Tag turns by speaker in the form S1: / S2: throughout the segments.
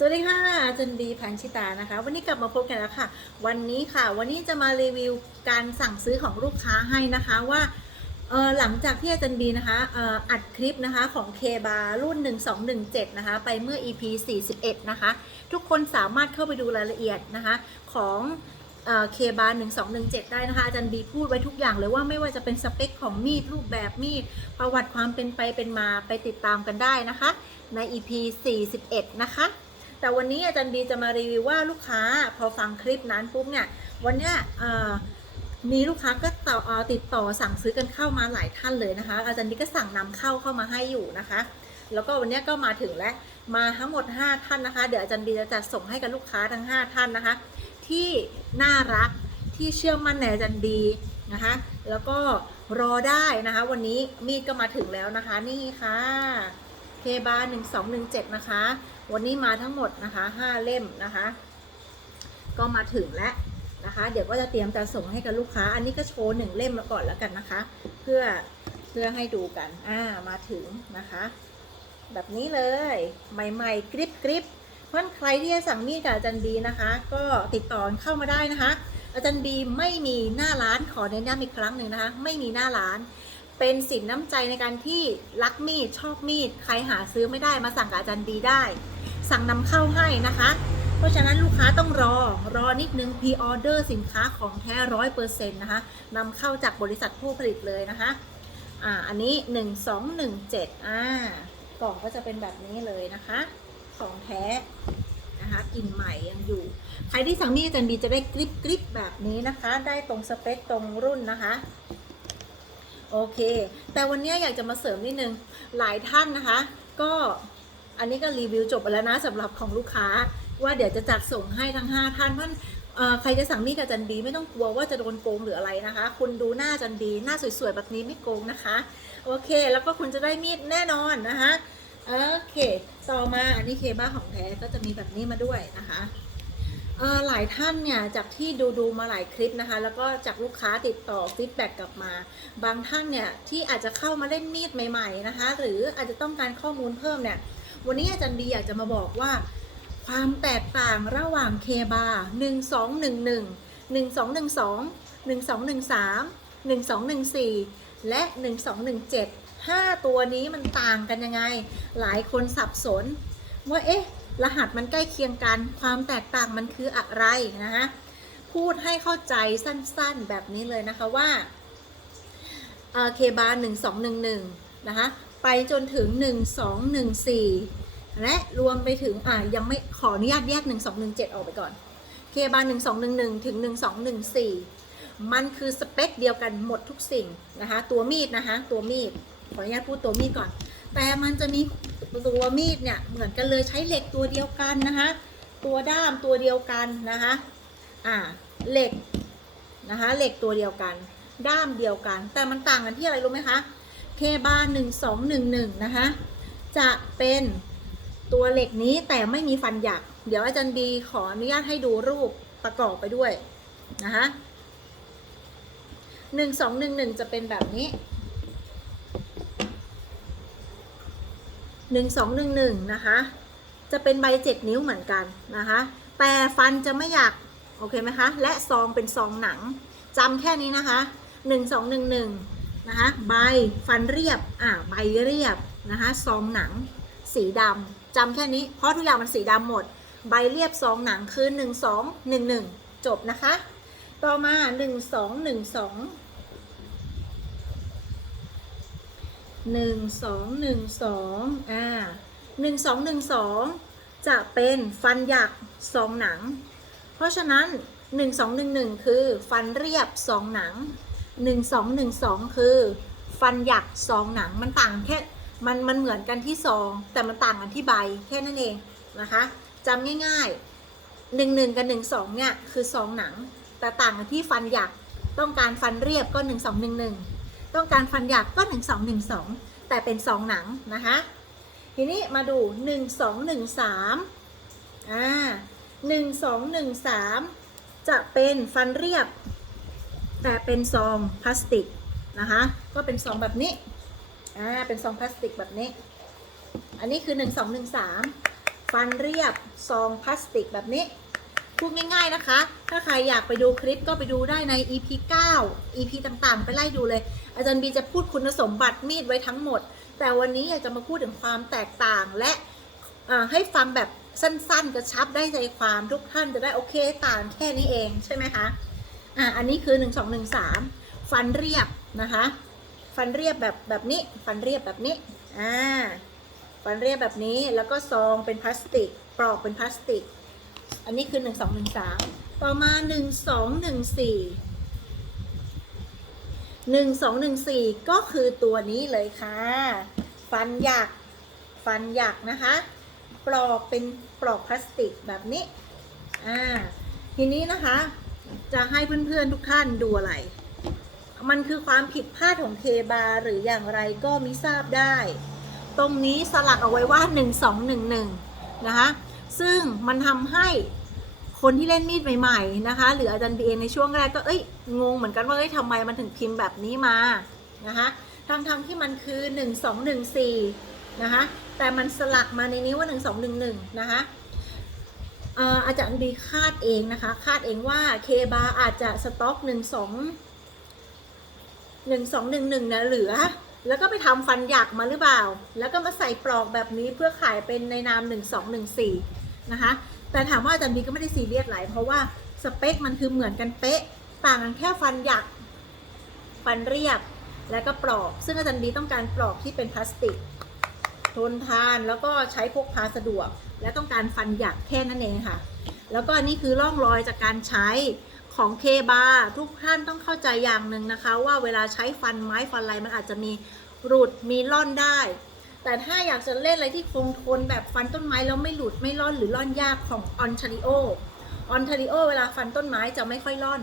S1: สวัสดีค่ะอาจันบีพันชิตานะคะ วันนี้กลับมาพบกันแล้วค่ะ วันนี้ค่ะ วันนี้จะมารีวิวการสั่งซื้อของลูกค้าให้นะคะว่าหลังจากที่อาจารย์บีนะคะอ,อ,อัดคลิปนะคะของเคบารุ่น 1217 นะคะ ไปเมื่อ EP 41 นะคะ ทุกคนสามารถเข้าไปดูรายละเอียดนะคะของเคบาร์1217ได้นะคะ อาจารย์บีพูดไว้ทุกอย่างเลยว่าไม่ว่าจะเป็นสเปคของมีด รูปแบบมีด ประวัติความเป็นไปเป็นมาไปติดตามกันได้นะคะ ใน EP 41 นะคะ แต่วันนี้อาจารย์บีจะมารีวิวว่าลูกค้าพอฟังคลิปนั้นปุ๊บเนี่ย วันเนี้ยมีลูกค้าก็ต่อติดต่อสั่งซื้อกันเข้ามาหลายท่านเลยนะคะ อาจารย์บีก็สั่งนำเข้าเข้ามาให้อยู่นะคะ แล้วก็วันนี้ก็มาถึงแล้วมาทั้งหมด 5 ท่านนะคะ เดี๋ยวอาจารย์บีจะจัดส่งให้กับลูกค้าทั้ง 5 ท่านนะคะ ที่น่ารักที่เชื่อมั่นในอาจารย์บีนะคะ แล้วก็รอได้นะคะ วันนี้มีดก็มาถึงแล้วนะคะ นี่ค่ะเคบาหนึ่งสองหนึ่งเจ็ดนะคะ วันนี้มาทั้งหมดนะคะห้าเล่มนะคะ ก็มาถึงแล้วนะคะ เดี๋ยวก็จะเตรียมจะส่งให้กับลูกค้า อันนี้ก็โชว์หนึ่งเล่มก่อนแล้วกันนะคะ เพื่อเพื่อให้ดูกันอ่ามาถึงนะคะ แบบนี้เลย ใหม่ๆกริบกริบเพราะฉะนั้นใครที่จะสั่งมีดกับอาจารย์บีนะคะ ก็ติดต่อเข้ามาได้นะคะ อาจารย์บีไม่มีหน้าร้านขอเน้นย้ำอีกครั้งหนึ่งนะคะ ไม่มีหน้าร้าน เป็นสินน้ำใจในการที่รักมีดชอบมีด ใครหาซื้อไม่ได้มาสั่งกับอาจารย์บีได้ สั่งนำเข้าให้นะคะ เพราะฉะนั้นลูกค้าต้องรอรอนิดนึง pre order สินค้าของแท้ร้อยเปอร์เซ็นต์นะคะนำเข้าจากบริษัทผู้ผลิตเลยนะคะอ่าอันนี้1217อ่ากล่องก็จะเป็นแบบนี้เลยนะคะ ของแท้นะคะกลิ่นใหม่ยังอยู่ ใครที่สั่งมีดอาจารย์บีจะได้กริบกริบแบบนี้นะคะ ได้ตรงสเปคตรงรุ่นนะคะ โอเค แต่วันนี้อยากจะมาเสริมนิดนึง หลายท่านนะคะ ก็อันนี้ก็รีวิวจบไปแล้วนะสำหรับของลูกค้า ว่าเดี๋ยวจะจัดส่งให้ทั้ง 5 ท่านเพราะใครจะสั่งมีดกับจันบีไม่ต้องกลัวว่าจะโดนโกงหรืออะไรนะคะ คุณดูหน้าจันบีหน้าสวยๆแบบนี้ไม่โกงนะคะ โอเค แล้วก็คุณจะได้มีดแน่นอนนะคะโอเค ต่อมาอันนี้เคบ้าของแท้ก็จะมีแบบนี้มาด้วยนะคะ หลายท่านเนี่ยจากที่ดูดูมาหลายคลิปนะคะ แล้วก็จากลูกค้าติดต่อฟีดแบ็กกลับมา บางท่านเนี่ยที่อาจจะเข้ามาเล่นมีดใหม่ๆนะคะ หรืออาจจะต้องการข้อมูลเพิ่มเนี่ย วันนี้อาจารย์บีอยากจะมาบอกว่า ความแตกต่างระหว่างเคบา1211 1212 1213 1214และ1217 5ตัวนี้มันต่างกันยังไง หลายคนสับสนว่าเอ๊ะ รหัสมันใกล้เคียงกัน ความแตกต่างมันคืออะไรนะคะพูดให้เข้าใจสั้นๆแบบนี้เลยนะคะว่าเคบา1211นะคะไปจนถึง 1214 และรวมไปถึงอ่ายังไม่ขออนุญาตแยก 1217 ออกไปก่อนเคบา1211 ถึง 1214 มันคือสเปคเดียวกันหมดทุกสิ่งนะคะตัวมีดนะคะตัวมีด ขออนุญาตพูดตัวมีดก่อน แต่มันจะมี ตัวมีดเนี่ยเหมือนกันเลยใช้เหล็กตัวเดียวกันนะคะตัวด้ามตัวเดียวกันนะคะอ่าเหล็กนะคะเหล็กตัวเดียวกัน ด้ามเดียวกัน แต่มันต่างกันที่อะไรรู้ไหมคะเคบ้าหนึ่งสองหนึ่งหนึ่งนะคะจะเป็นตัวเหล็กนี้แต่ไม่มีฟันหยัก เดี๋ยวอาจารย์บีขออนุญาตให้ดูรูปประกอบไปด้วยนะคะหนึ่งสองหนึ่งหนึ่งจะเป็นแบบนี้ หนึ่งสองหนึ่งหนึ่งนะคะ จะเป็นใบเจ็ดนิ้วเหมือนกันนะคะ แต่ฟันจะไม่อยาก โอเคไหมคะ และซองเป็นซองหนังจำแค่นี้นะคะหนึ่งสองหนึ่งหนึ่งนะคะ ใบฟันเรียบ อ่าใบเรียบนะคะ ซองหนัง สีดำจำแค่นี้ เพราะทุกอย่างมันสีดำหมด ใบเรียบซองหนังคือหนึ่งสองหนึ่งหนึ่งจบนะคะ ต่อมาหนึ่งสองหนึ่งสอง หนึ่งสองหนึ่งสองอ่าหนึ่งสองหนึ่งสองจะเป็นฟันหยักซองหนัง เพราะฉะนั้น1211คือฟันเรียบซองหนัง1212คือ ฟันหยักซองหนังมันต่างแค่มันมันเหมือนกันที่ซอง แต่มันต่างกันที่ใบแค่นั้นเองนะคะจำง่ายๆ11กับ12เนี่ยคือซองหนัง แต่ต่างกันที่ฟันหยักต้องการฟันเรียบก็1211 ต้องการฟันหยักก็ 1212 แต่เป็นซองหนังนะคะ ทีนี้มาดู 1213อ่าหนึ่งสองหนึ่งสามจะเป็นฟันเรียบ แต่เป็นซองพลาสติกนะคะ ก็เป็นซองแบบนี้อ่าเป็นซองพลาสติกแบบนี้ อันนี้คือหนึ่งสองหนึ่งสามฟันเรียบซองพลาสติกแบบนี้ พูดง่าย ๆนะคะ ถ้าใครอยากไปดูคลิปก็ไปดูได้ใน EP 9 EP ต่างๆ ไปไล่ดูเลย อาจารย์บีจะพูดคุณสมบัติมีดไว้ทั้งหมด แต่วันนี้อยากจะมาพูดถึงความแตกต่างและให้ฟังแบบสั้นๆ กระชับได้ใจความทุกท่านจะได้โอเคต่างแค่นี้เองใช่ไหมคะอะอันนี้คือ 1 2 1 3 ฟันเรียบนะคะ ฟันเรียบแบบแบบนี้ ฟันเรียบแบบนี้อ่าฟันเรียบแบบนี้แล้วก็ซองเป็นพลาสติก ปลอกเป็นพลาสติก อันนี้คือ 1 2 1 3 ต่อมา 1 2 1 4 1 2 1 4 ก็คือตัวนี้เลยค่ะ ฟันหยัก ฟันหยักนะคะ ปลอกเป็นปลอกพลาสติกแบบนี้ อ่า ทีนี้นะคะ จะให้เพื่อนๆทุกท่านดูอะไร มันคือความผิดพลาดของเคบาหรืออย่างไรก็มิทราบได้ ตรงนี้สลักเอาไว้ว่า 1211 นะคะ ซึ่งมันทำให้คนที่เล่นมีดใหม่ๆนะคะ หรืออาจารย์บีเอในช่วงแรกก็เอ้ยงงเหมือนกันว่าเอ้ยทำไมมันถึงพิมพ์แบบนี้มานะคะทั้งๆที่มันคือ 1214นะคะแต่มันสลักมาในนี้ว่า 1211นะคะอ่ออาจารย์บีคาดเองนะคะ คาดเองว่าเคบาอาจจะสต็อกหนึ่งสองหนึ่งสองหนึ่งหนึ่งเนี่ยเหลือ แล้วก็ไปทำฟันหยักมาหรือเปล่า แล้วก็มาใส่ปลอกแบบนี้เพื่อขายเป็นในนามห นะคะ แต่ถามว่าอาจารย์บีก็ไม่ได้ซีเรียสหลายเพราะว่าสเปคมันคือเหมือนกันเป๊ะ ต่างกันแค่ฟันหยัก ฟันเรียบ และก็ปลอก ซึ่งอาจารย์บีต้องการปลอกที่เป็นพลาสติก ทนทาน แล้วก็ใช้พกพาสะดวก และต้องการฟันหยักแค่นั้นเองค่ะ แล้วก็อันนี้คือร่องรอยจากการใช้ของเคบาทุกท่านต้องเข้าใจอย่างหนึ่งนะคะ ว่าเวลาใช้ฟันไม้ฟันอะไรมันอาจจะมีหลุดมีล่อนได้ แต่ถ้าอยากจะเล่นอะไรที่คงทนแบบฟันต้นไม้แล้วไม่หลุดไม่ล่อนหรือล่อนยากของออนทาริโอออนทาริโอเวลาฟันต้นไม้จะไม่ค่อยล่อน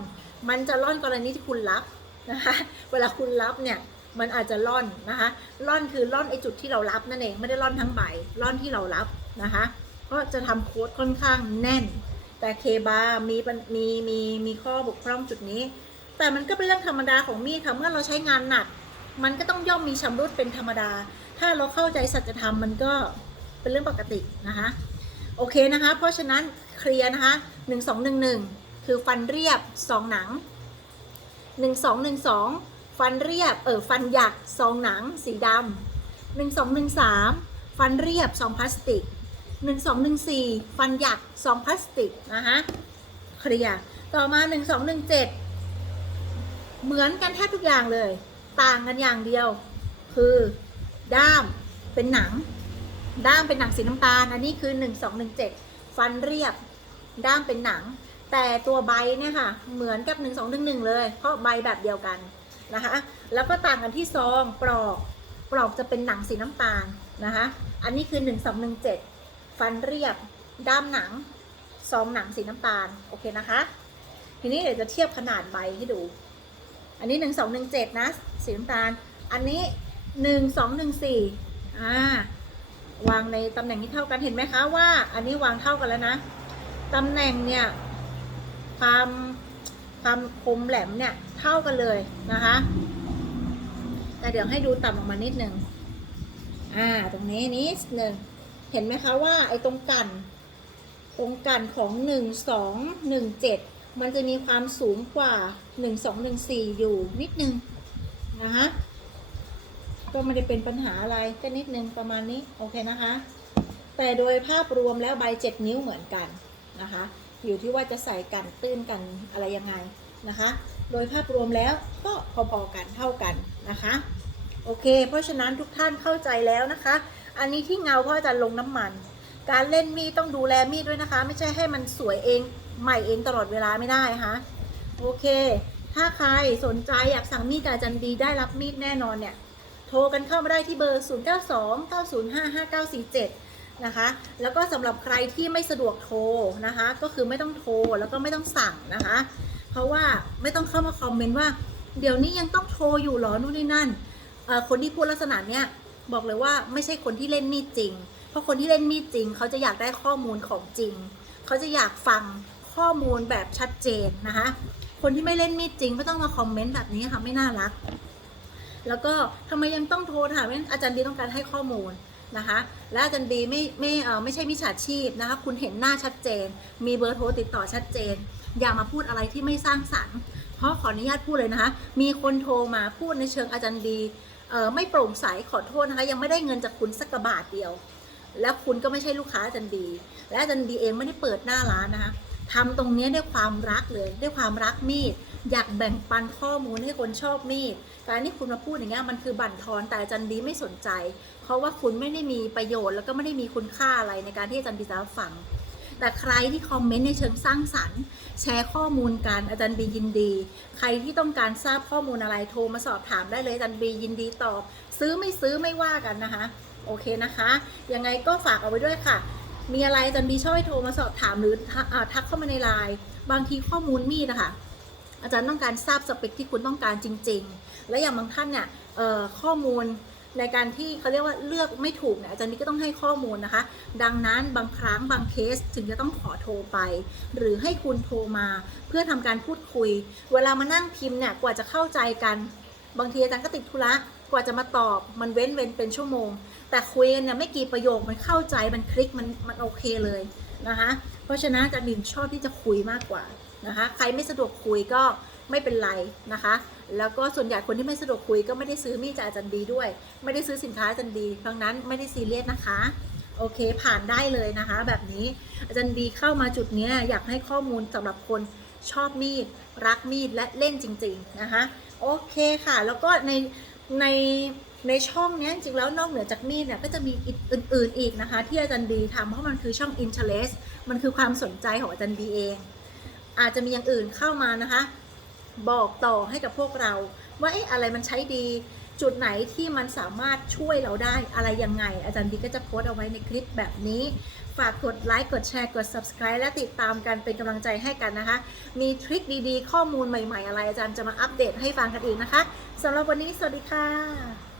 S1: มันจะล่อนกรณีที่คุณรับนะคะ เวลาคุณรับเนี่ยมันอาจจะล่อนนะคะล่อนคือล่อนไอจุดที่เรารับนั่นเองไม่ได้ล่อนทั้งใบล่อนที่เรารับนะคะ ก็จะทำโค้ดค่อนข้างแน่น แต่เคบามีมีมีมีข้อบกพร่องจุดนี้ แต่มันก็เป็นเรื่องธรรมดาของมีดค่ะเมื่อเราใช้งานหนัก มันก็ต้องย่อมมีชำรุดเป็นธรรมดา ถ้าเราเข้าใจสัจธรรมมันก็เป็นเรื่องปกตินะคะ โอเคนะคะ เพราะฉะนั้นเคลียร์นะคะ1211คือฟันเรียบซองหนัง1212ฟันเรียบเออฟันหยักซองหนังสีดำ1213ฟันเรียบซองพลาสติก1214ฟันหยักซองพลาสติกนะคะเคลียร์ต่อมา1217เหมือนกันแทบทุกอย่างเลย ต่างกันอย่างเดียว คือ ด้ามเป็นหนัง ด้ามเป็นหนังสีน้ำตาล อันนี้คือ 1217 ฟันเรียบ ด้ามเป็นหนัง แต่ตัวใบเนี่ยค่ะ เหมือนกับ 1211 เลย เพราะใบแบบเดียวกันนะคะ แล้วก็ต่างกันที่ซองปลอก ปลอกจะเป็นหนังสีน้ำตาลนะคะ อันนี้คือ 1217 ฟันเรียบ ด้ามหนัง ซองหนังสีน้ำตาล โอเคนะคะ ทีนี้เดี๋ยวจะเทียบขนาดใบให้ดู อันนี้ 1217 นะ สีน้ำตาล อันนี้ 1214อ่าวางในตำแหน่งที่เท่ากันเห็นไหมคะว่า อันนี้วางเท่ากันแล้วนะตำแหน่งเนี่ยความความคมแหลมเนี่ยเท่ากันเลยนะคะ แต่เดี๋ยวให้ดูต่ำออกมานิดหนึ่งอ่าตรงนี้นิดหนึ่งเห็นไหมคะว่าไอ้ตรงกัน ตรงกันของ1 2 1 7มันจะมีความสูงกว่า1 2 1 4อยู่นิดนึงนะคะ ก็ไม่ได้เป็นปัญหาอะไรก็นิดนึงประมาณนี้โอเคนะคะ แต่โดยภาพรวมแล้วใบ7นิ้วเหมือนกันนะคะ อยู่ที่ว่าจะใส่กันตื้นกันอะไรยังไงนะคะ โดยภาพรวมแล้วก็พอๆกันเท่ากันนะคะโอเค เพราะฉะนั้นทุกท่านเข้าใจแล้วนะคะ อันนี้ที่เงาเพราะอาจารย์ลงน้ำมัน การเล่นมีดต้องดูแลมีดด้วยนะคะ ไม่ใช่ให้มันสวยเองใหม่เองตลอดเวลาไม่ได้นะคะโอเค ถ้าใครสนใจอยากสั่งมีดจากอาจันดีได้รับมีดแน่นอนเนี่ย โทรกันเข้ามาได้ที่เบอร์ 0 9 2 9 0 5 5 9 4 7 นะคะ แล้วก็สำหรับใครที่ไม่สะดวกโทรนะคะ ก็คือไม่ต้องโทรแล้วก็ไม่ต้องสั่งนะคะ เพราะว่าไม่ต้องเข้ามาคอมเมนต์ว่า เดี๋ยวนี้ยังต้องโทรอยู่เหรอนู่นนี่นั่น คนที่พูดลักษณะเนี้ยบอกเลยว่าไม่ใช่คนที่เล่นมีดจริง เพราะคนที่เล่นมีดจริง เขาจะอยากได้ข้อมูลของจริง เขาจะอยากฟังข้อมูลแบบชัดเจนนะคะ คนที่ไม่เล่นมีดจริงไม่ต้องมาคอมเมนต์แบบนี้ค่ะไม่น่ารัก แล้วก็ทำไมยังต้องโทรถามอาจารย์ดีต้องการให้ข้อมูลนะคะ และอาจารย์บีไม่ไม่เออไม่ใช่มิจฉาชีพนะคะ คุณเห็นหน้าชัดเจน มีเบอร์โทรติดต่อชัดเจน อย่ามาพูดอะไรที่ไม่สร้างสรรค์เพราะขออนุญาตพูดเลยนะคะ มีคนโทรมาพูดในเชิงอาจารย์บีเออไม่โปร่งใสขอโทษนะคะ ยังไม่ได้เงินจากคุณสักกระบาทเดียว แล้วคุณก็ไม่ใช่ลูกค้าอาจารย์บีและอาจารย์บีเองไม่ได้เปิดหน้าร้านนะคะ ทำตรงนี้ด้วยความรักเลยด้วยความรักมีด อยากแบ่งปันข้อมูลให้คนชอบมีด การที่คุณมาพูดอย่างเงี้ยมันคือบั่นทอนแต่อาจารย์บีไม่สนใจ เพราะว่าคุณไม่ได้มีประโยชน์แล้วก็ไม่ได้มีคุณค่าอะไรในการที่อาจารย์บีจะฟัง แต่ใครที่คอมเมนต์ในเชิงสร้างสรรค์ แชร์ข้อมูลกันอาจารย์บียินดี ใครที่ต้องการทราบข้อมูลอะไรโทรมาสอบถามได้เลยอาจารย์บียินดีตอบ ซื้อไม่ซื้อไม่ว่ากันนะคะ โอเคนะคะ ยังไงก็ฝากเอาไว้ด้วยค่ะ มีอะไรอาจารย์บีชอบให้โทรมาสอบถามหรือทักเข้ามาในไลน์บางทีข้อมูลมีดนะคะอาจารย์ต้องการทราบสเปคที่คุณต้องการจริง ๆ และอย่างบางท่านเนี่ยข้อมูลในการที่เขาเรียกว่าเลือกไม่ถูกเนี่ยอาจารย์บีก็ต้องให้ข้อมูลนะคะ ดังนั้นบางครั้งบางเคสถึงจะต้องขอโทรไป หรือให้คุณโทรมาเพื่อทำการพูดคุย เวลามานั่งพิมพ์เนี่ยกว่าจะเข้าใจกัน บางทีอาจารย์ก็ติดธุระ กว่าจะมาตอบมันเว้นเว้นเป็นชั่วโมง แต่คุยกันเนี่ยไม่กี่ประโยคมันเข้าใจมันคลิกมันมันโอเคเลยนะคะเพราะฉะนั้นอาจารย์บิมชอบที่จะคุยมากกว่านะคะใครไม่สะดวกคุยก็ไม่เป็นไรนะคะ แล้วก็ส่วนใหญ่คนที่ไม่สะดวกคุยก็ไม่ได้ซื้อมีดจากอาจารย์บีด้วย ไม่ได้ซื้อสินค้าอาจารย์บีดังนั้นไม่ได้ซีเรียสนะคะโอเคผ่านได้เลยนะคะ แบบนี้อาจารย์บีเข้ามาจุดเนี้ยอยากให้ข้อมูลสำหรับคนชอบมีด รักมีดและเล่นจริง ๆ นะคะ โอเคค่ะ แล้วก็ใน ในในช่องนี้จริงแล้วนอกเหนือจากมีดเนี่ยก็จะมีอีกอื่นๆอีกนะคะ ที่อาจารย์บีทำเพราะมันคือช่อง interest มันคือความสนใจของอาจารย์บีเอง อาจจะมีอย่างอื่นเข้ามานะคะ บอกต่อให้กับพวกเรา ว่าเอ๊ะอะไรมันใช้ดี จุดไหนที่มันสามารถช่วยเราได้อะไรยังไง อาจารย์บีก็จะโพสต์เอาไว้ในคลิปแบบนี้ ฝากกดไลค์กดแชร์กด subscribe และติดตามกันเป็นกำลังใจให้กันนะคะ มีทริคดีๆ ข้อมูลใหม่ๆ อะไรอาจารย์จะมาอัปเดตให้ฟังกันอีกนะคะสำหรับวันนี้สวัสดีค่ะ